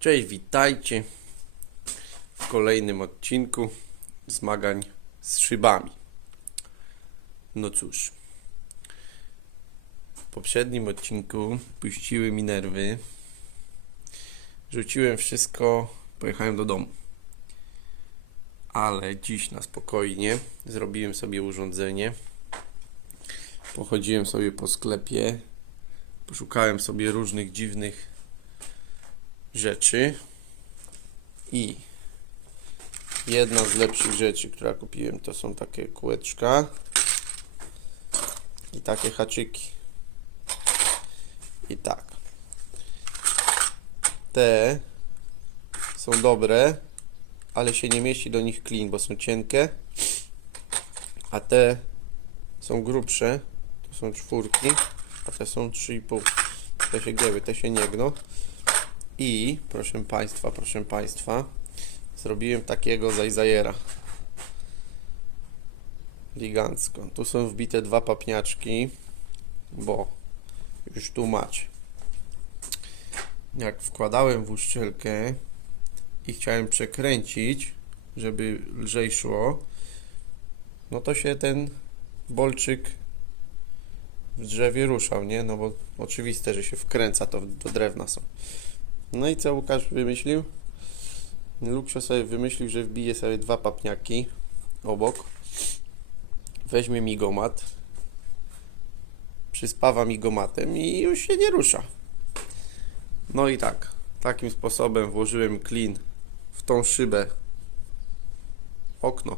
Cześć, witajcie w kolejnym odcinku zmagań z szybami. No cóż, w poprzednim odcinku puściły mi nerwy. Rzuciłem wszystko, pojechałem do domu. Ale dziś na spokojnie zrobiłem sobie urządzenie. Pochodziłem sobie po sklepie, poszukałem sobie różnych dziwnych rzeczy i jedna z lepszych rzeczy, która kupiłem, to są takie kółeczka i takie haczyki. I tak. Te są dobre, ale się nie mieści do nich klin, bo są cienkie. A te są grubsze. To są czwórki, a te są 3,5. Te się gieły, te się nie gną. I proszę Państwa, proszę Państwa, zrobiłem takiego zajzajera. Gigancko. Tu są wbite dwa papniaczki, bo już tu macie. Jak wkładałem w uszczelkę i chciałem przekręcić, żeby lżej szło, no to się ten bolczyk w drzewie ruszał, nie? No bo oczywiste, że się wkręca, to do drewna są. No i co Łukasz wymyślił? Luksio sobie wymyślił, że wbije sobie dwa papniaki obok. Weźmie migomat. Przyspawa migomatem i już się nie rusza. No i tak. Takim sposobem włożyłem klin w tą szybę. Okno.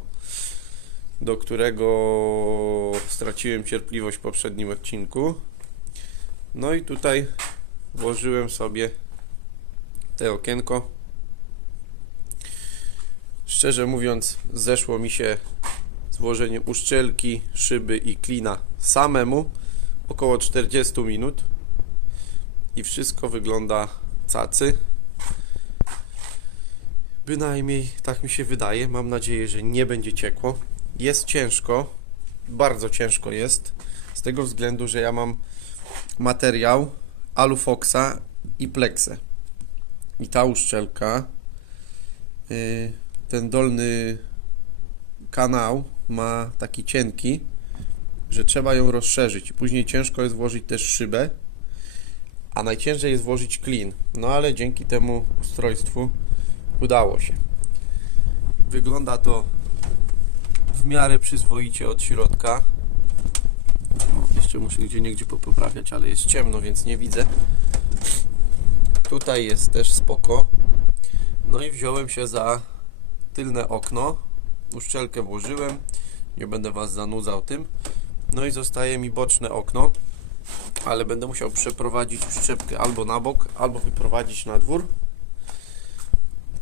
Do którego straciłem cierpliwość w poprzednim odcinku. No i tutaj włożyłem sobie te okienko. Szczerze mówiąc, zeszło mi się złożenie uszczelki, szyby i klina samemu około 40 minut i wszystko wygląda cacy. Bynajmniej tak mi się wydaje. Mam nadzieję, że nie będzie ciekło. Jest ciężko, bardzo ciężko jest, z tego względu, że ja mam materiał alufoxa i pleksę. I ta uszczelka, y, ten dolny kanał ma taki cienki, że trzeba ją rozszerzyć. Później ciężko jest włożyć też szybę, a najciężej jest włożyć klin. No ale dzięki temu ustrojstwu udało się. Wygląda to w miarę przyzwoicie od środka. O, jeszcze muszę gdzie niegdzie poprawiać, ale jest ciemno, więc nie widzę. Tutaj jest też spoko. No i wziąłem się za tylne okno. Uszczelkę włożyłem. Nie będę Was zanudzał tym. No i zostaje mi boczne okno. Ale będę musiał przeprowadzić szczepkę albo na bok, albo wyprowadzić na dwór.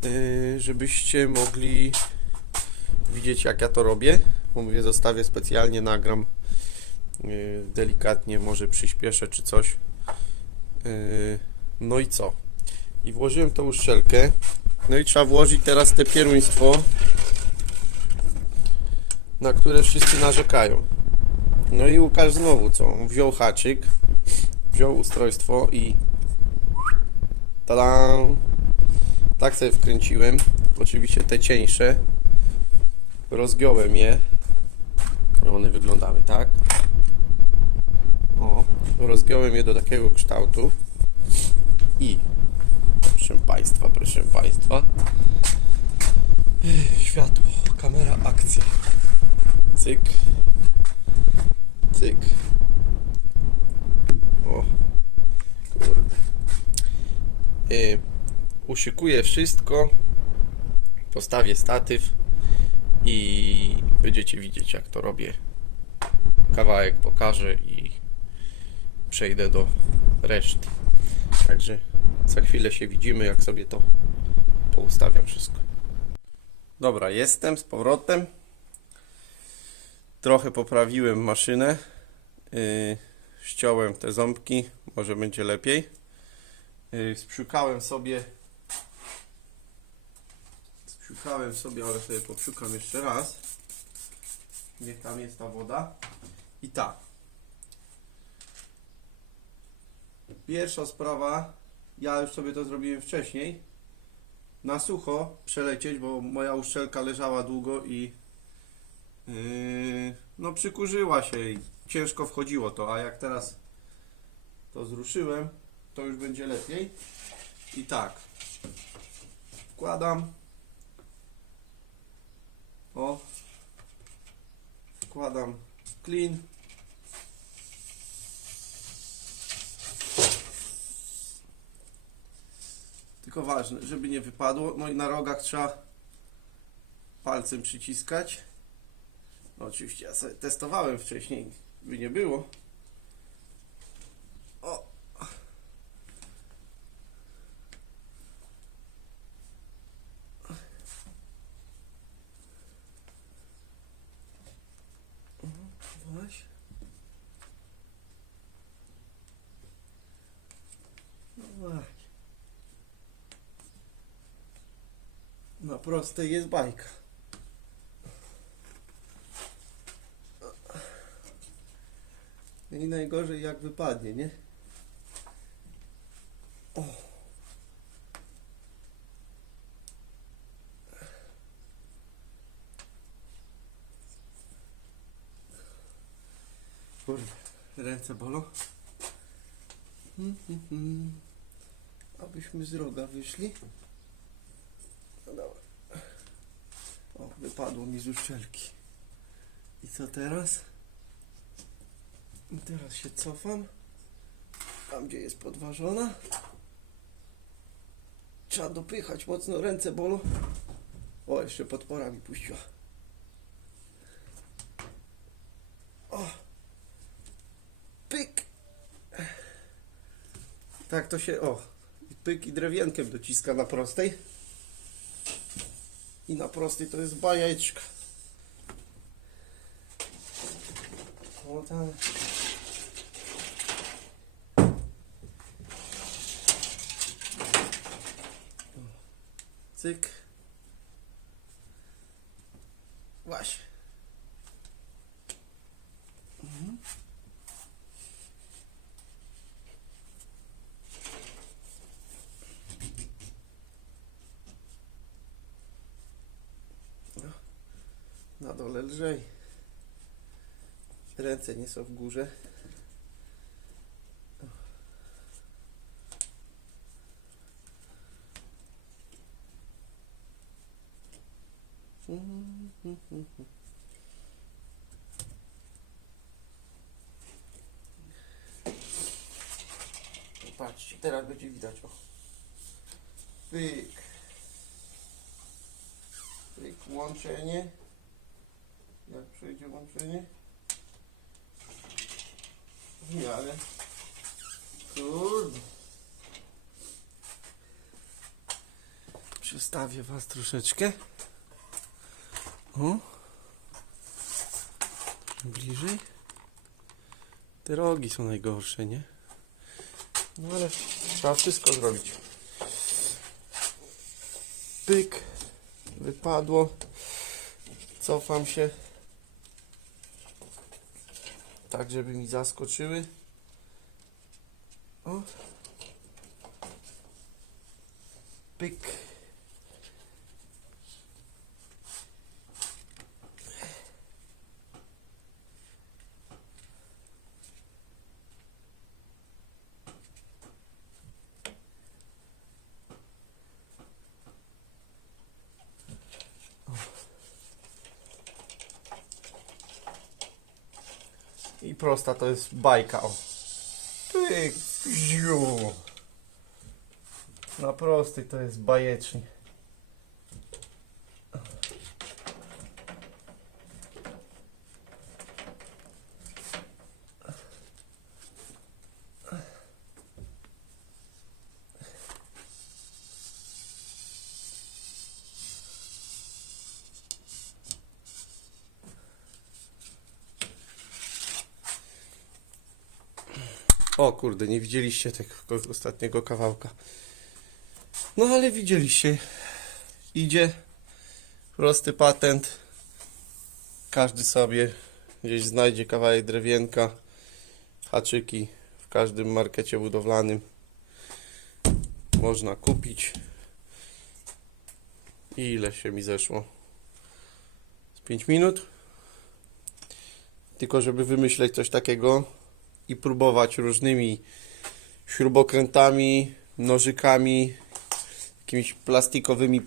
Yy, żebyście mogli widzieć jak ja to robię. Bo mówię, zostawię specjalnie, nagram yy, delikatnie, może przyspieszę czy coś. No i co? I włożyłem tą uszczelkę. No i trzeba włożyć teraz te pieruństwo, na które wszyscy narzekają. No i Łukasz znowu co? Wziął haczyk, wziął ustrojstwo i tada! Tak sobie wkręciłem. Oczywiście te cieńsze. Rozgiąłem je. One wyglądały tak. O, rozgiąłem je do takiego kształtu. I proszę Państwa, proszę Państwa. Światło, kamera, akcja. Cyk. Cyk. O, kurde. Y, uszykuję wszystko. Postawię statyw i będziecie widzieć jak to robię. Kawałek pokażę i przejdę do reszty. Także za chwilę się widzimy, jak sobie to poustawiam wszystko. Dobra, jestem z powrotem. Trochę poprawiłem maszynę. Yy, ściąłem te ząbki, może będzie lepiej. Yy, sprzukałem sobie. Sprzukałem sobie, ale sobie poprzukam jeszcze raz. Niech tam jest ta woda. I tak. Pierwsza sprawa, ja już sobie to zrobiłem wcześniej, na sucho przelecieć, bo moja uszczelka leżała długo i yy, no przykurzyła się i ciężko wchodziło to, a jak teraz to zruszyłem, to już będzie lepiej. I tak, wkładam, o, wkładam clean, Tylko ważne, żeby nie wypadło. No i na rogach trzeba palcem przyciskać. No oczywiście ja sobie testowałem wcześniej, by nie było. O! Mhm, Właśnie. No właśnie. Na prostej jest bajka. I najgorzej jak wypadnie, nie? O. Kurde, ręce bolą. Hmm. Abyśmy z roga wyszli. No dobra. O, wypadło mi z uszczelki. I co teraz? Teraz się cofam. Tam, gdzie jest podważona. Trzeba dopychać mocno, ręce bolą. O, jeszcze podpora mi puściła. Pyk! Tak to się, o, pyk i drewienkiem dociska na prostej. I na prostej to jest bajeczka. O tak. Cyk. Właśnie. Mhm. Na dole lżej. Ręce nie są w górze. Patrzcie, teraz będzie widać. O. Pyk. Pyk, łączenie. Jak przejdzie łączenie? W miarę. Kurde. Przestawię Was troszeczkę. O. Bliżej. Te rogi są najgorsze, nie? No ale trzeba wszystko zrobić. Pyk. Wypadło. Cofam się. Tak, żeby mi zaskoczyły. O. Pyk. I prosta to jest bajka. O. Pyk, ziu. Na prostej to jest bajecznie. O kurde, nie widzieliście tego ostatniego kawałka. No ale widzieliście. Idzie. Prosty patent. Każdy sobie gdzieś znajdzie kawałek drewienka. Haczyki w każdym markecie budowlanym. Można kupić. I ile się mi zeszło? Z 5 minut? Tylko żeby wymyśleć coś takiego i próbować różnymi śrubokrętami, nożykami, jakimiś plastikowymi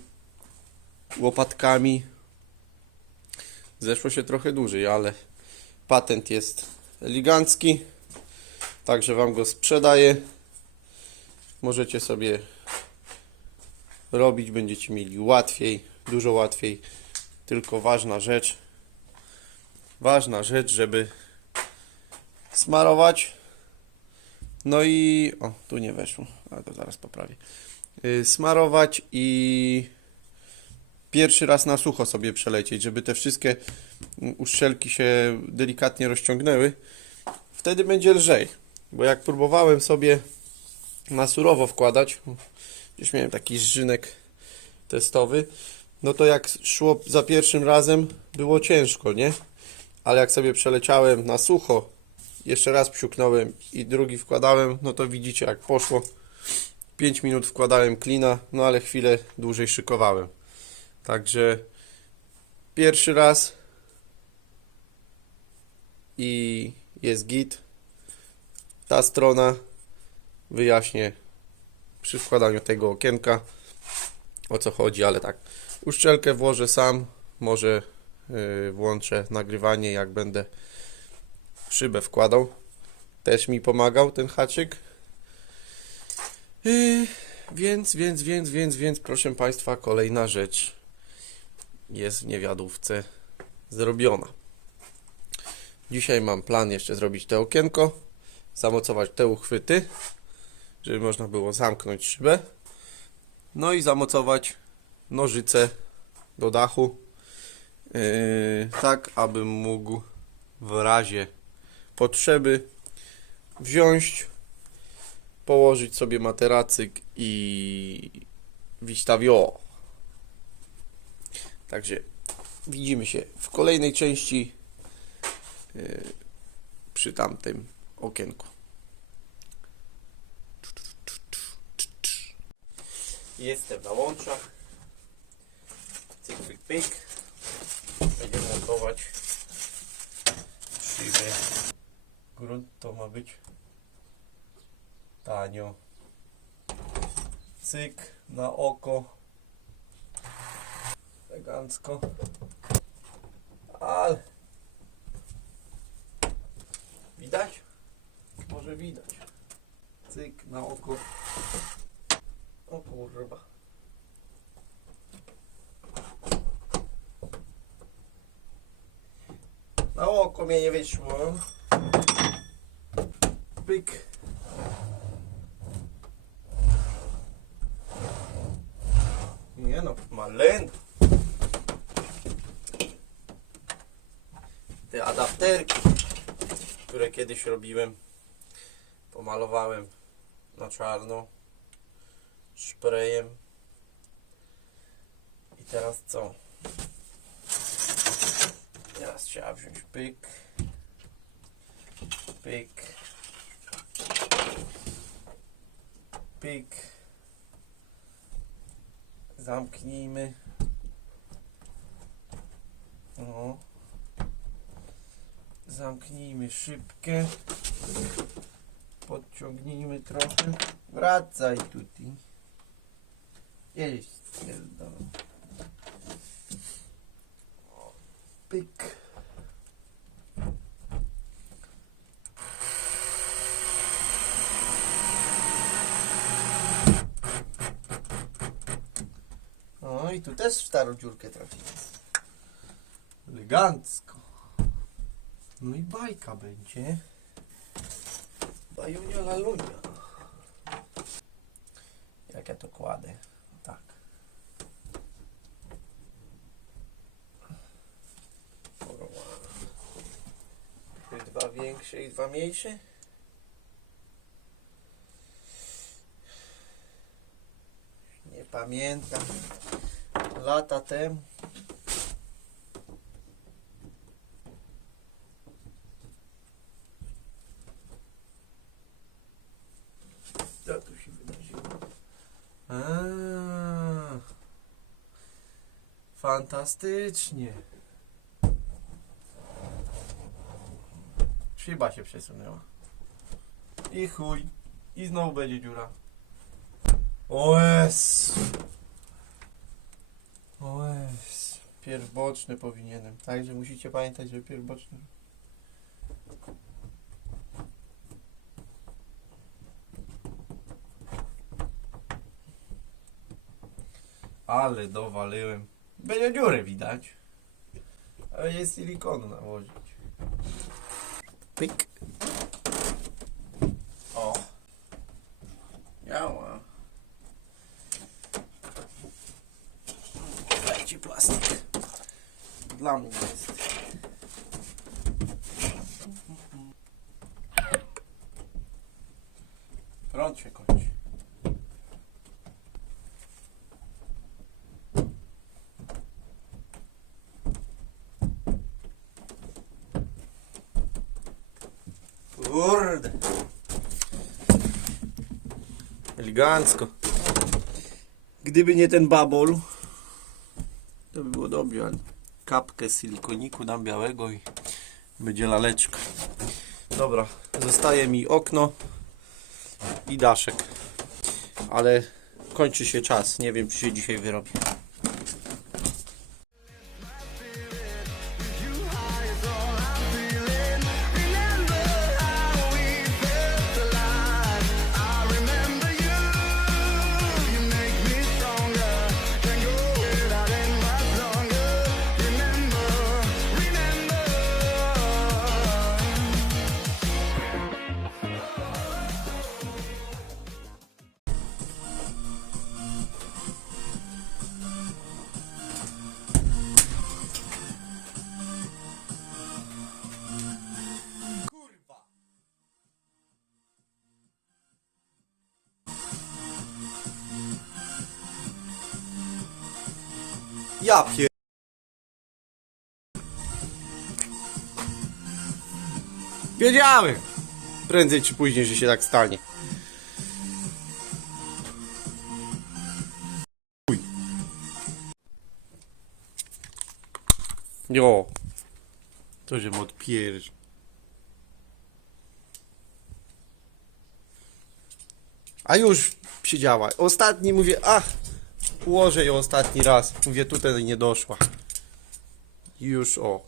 łopatkami. Zeszło się trochę dłużej, ale patent jest elegancki. Także Wam go sprzedaję. Możecie sobie robić, będziecie mieli łatwiej, dużo łatwiej. Tylko ważna rzecz, ważna rzecz, żeby smarować. No i o, tu nie weszło, ale to zaraz poprawię. Yy, smarować i pierwszy raz na sucho sobie przelecieć, żeby te wszystkie mm, uszczelki się delikatnie rozciągnęły. Wtedy będzie lżej, bo jak próbowałem sobie na surowo wkładać, gdzieś miałem taki żzynek testowy, no to jak szło za pierwszym razem, było ciężko, nie? Ale jak sobie przeleciałem na sucho, jeszcze raz psiuknąłem i drugi wkładałem, no to widzicie jak poszło. 5 minut wkładałem klina, no ale chwilę dłużej szykowałem. Także pierwszy raz i jest git. Ta strona wyjaśnię przy wkładaniu tego okienka o co chodzi, ale tak. Uszczelkę włożę sam, może yy, włączę nagrywanie jak będę szybę wkładał. Też mi pomagał ten haczyk. Yy, więc, więc, więc, więc, więc, proszę Państwa, kolejna rzecz jest w niewiadówce zrobiona. Dzisiaj mam plan jeszcze zrobić te okienko, zamocować te uchwyty, żeby można było zamknąć szybę. No i zamocować nożyce do dachu, yy, tak abym mógł w razie potrzeby wziąć, położyć sobie materacyk i wistawio. Także widzimy się w kolejnej części yy, przy tamtym okienku. Jestem na łączach. Cyk, pyk, pyk. Będziemy montować szybę. Grunt to ma być tanio. Cyk na oko. Elegancko. Ale widać? Może widać. Cyk na oko. O kurwa. Na oko mnie nie wyszło. Pyk. Nie no, malen. Te adapterki, które kiedyś robiłem, pomalowałem na czarno szprejem. I teraz co? Teraz trzeba wziąć pyk, pyk, pyk. Zamknijmy. O. Zamknijmy szybkę. Podciągnijmy trochę. Wracaj tutaj. Jeźdź, pierdolę. O, Pyk. O i tu też w starą dziurkę trafiłem. Elegancko. No i bajka będzie. Bajunia lalunia. Jak ja to kładę. Tak. Dwa większe i dwa mniejsze. Nie pamiętam. Lata temu. Co tu się wydarzyło? A. fantastycznie. Szyba się przesunęła. I chuj. I znowu będzie dziura. OS. OS. Pierwoczny powinienem. Także musicie pamiętać, że pierwoczny. Ale dowaliłem. Będzie dziurę widać. Ale jest silikonu nałożyć. Pyk. O. Działa. Dajcie plastik. Dla mnie jest. Prąd się kończy. Kurde. Elegancko. Gdyby nie ten babol, to by było dobrze, ale kapkę silikoniku dam białego i będzie laleczka. Dobra, zostaje mi okno i daszek. Ale kończy się czas. Nie wiem, czy się dzisiaj wyrobi. Ja pier... Wiedziałem! Prędzej czy później, że się tak stanie. Uj. Jo. To, że odpierz. A już się działa. Ostatni mówię, ach, ułożę ją ostatni raz. Mówię, tutaj nie doszła. Już o.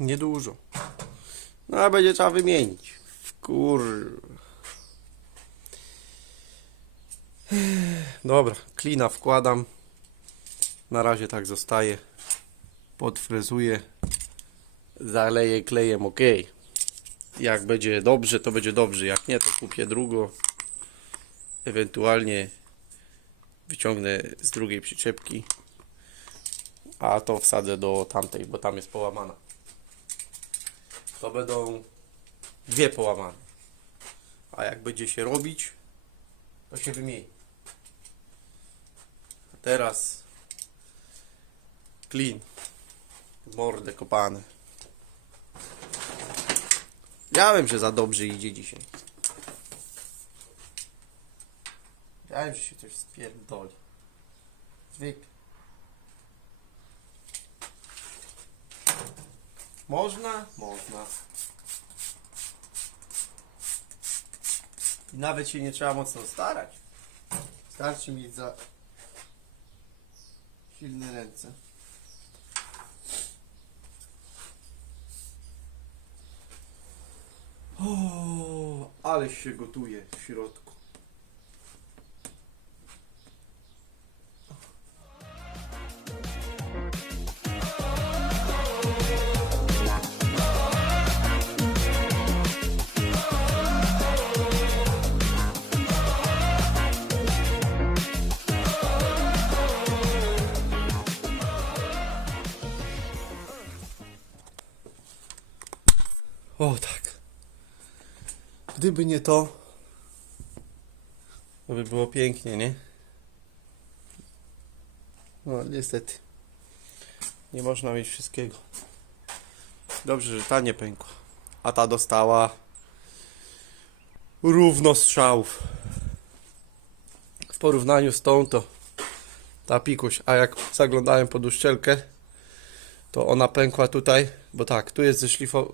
Niedużo. No a będzie trzeba wymienić. Kur... Dobra, klina wkładam. Na razie tak zostaje. Podfrezuję. Zaleję klejem ok. Jak będzie dobrze, to będzie dobrze. Jak nie, to kupię drugą. Ewentualnie wyciągnę z drugiej przyczepki. A to wsadzę do tamtej, bo tam jest połamana. To będą dwie połamane. A jak będzie się robić, to się wymieni. A teraz clean. Mordę kopane. Wiedziałem, że za dobrze idzie dzisiaj. Wiedziałem, że się coś spierdoli. Zwykle. Można? Można. I nawet się nie trzeba mocno starać. Starczy mieć za silne ręce. O, ale się gotuje w środku. Gdyby nie to, to by było pięknie, nie? No niestety. Nie można mieć wszystkiego. Dobrze, że ta nie pękła. A ta dostała równo strzałów. w porównaniu z tą to ta pikuś, a jak zaglądałem pod uszczelkę, to ona pękła tutaj, bo tak, tu jest zeszlifo...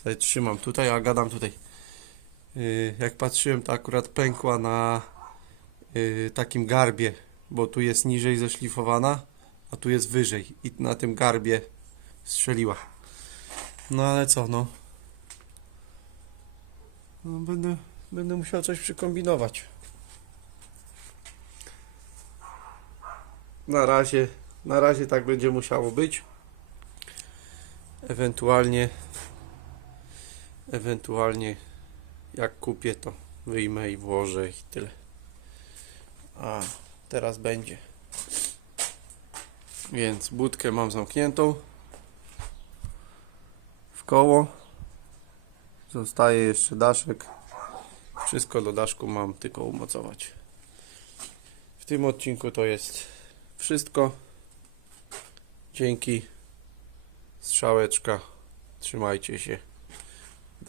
Tutaj trzymam tutaj, a gadam tutaj. Yy, jak patrzyłem, to akurat pękła na yy, takim garbie, bo tu jest niżej zeszlifowana, a tu jest wyżej i na tym garbie strzeliła. No ale co, no. no będę, będę musiał coś przykombinować. Na razie, na razie tak będzie musiało być. Ewentualnie, ewentualnie jak kupię to wyjmę i włożę i tyle. A teraz będzie. Więc budkę mam zamkniętą w koło. Zostaje jeszcze daszek. Wszystko do daszku mam tylko umocować. W tym odcinku to jest wszystko. Dzięki. Strzałeczka. Trzymajcie się.